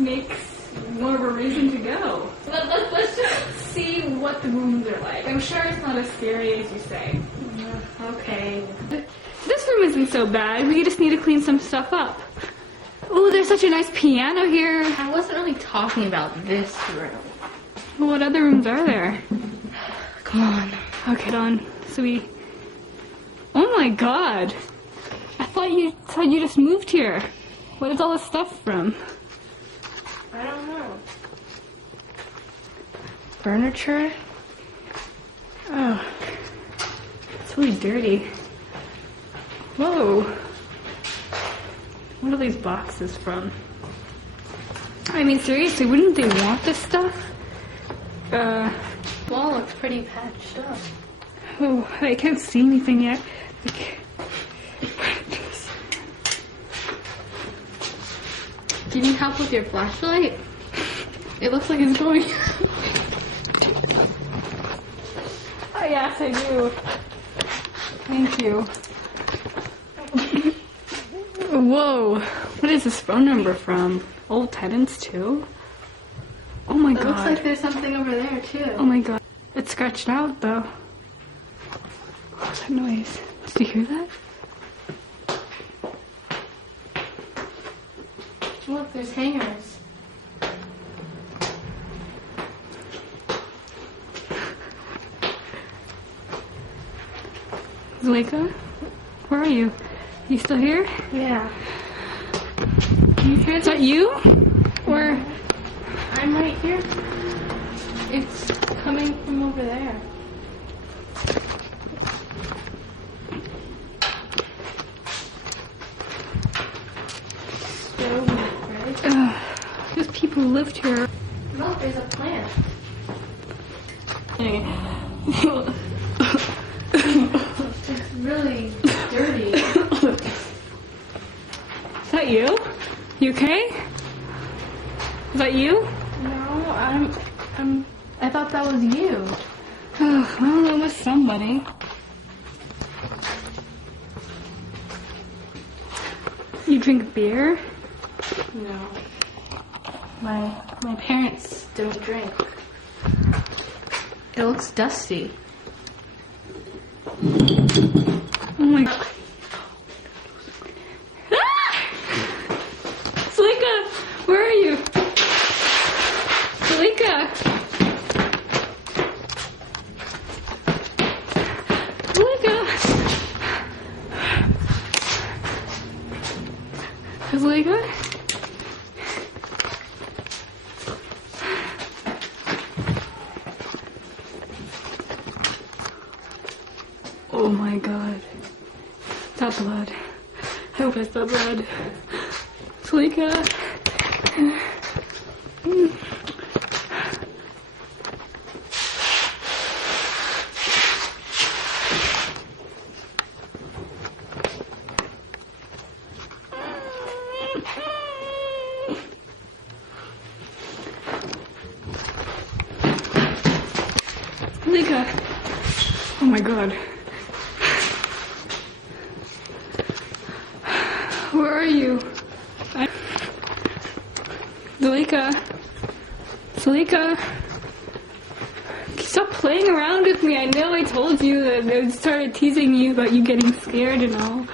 makes more of a reason to go. Let's just see what the rooms are like. I'm sure it's not as scary as you say. Okay. This room isn't so bad. We just need to clean some stuff up. Oh, there's such a nice piano here. I wasn't really talking about this room. Well, what other rooms are there? Come on. Okay, Dawn. So we... Oh my god. I thought you just moved here. What is all this stuff from? I don't know. Furniture? Oh. It's really dirty. Whoa. What are these boxes from? I mean, seriously, wouldn't they want this stuff? Wall looks pretty patched up. Oh, I can't see anything yet. Do you need help with your flashlight? It looks like it's going. Oh, yes, I do. Thank you. Whoa. What is this phone number from? Old tenants, too? Oh my god. It looks like there's something over there, too. Oh my god. It's scratched out, though. What's that noise? Did you hear that? Look, there's hangers. Zuleika? Where are you? You still here? Yeah. Can you hear Is that you? Or... I'm right here. It's coming from over there. So right? There's people who lived here. Look, there's a plant. It's really dirty. Is that you? You okay? Is that you? No, I thought that was you. Oh, well, it was somebody. You drink beer? No. My parents don't drink. It looks dusty. Oh my god. Ah! Zuleika, where are you? Zuleika! Zuleika! Zuleika? Oh my god. Is that blood? I hope it's not blood. Zuleika. Zuleika. Oh my god. Where are you? Zuleika. Zuleika. Stop playing around with me. I know I told you that I started teasing you about you getting scared and all.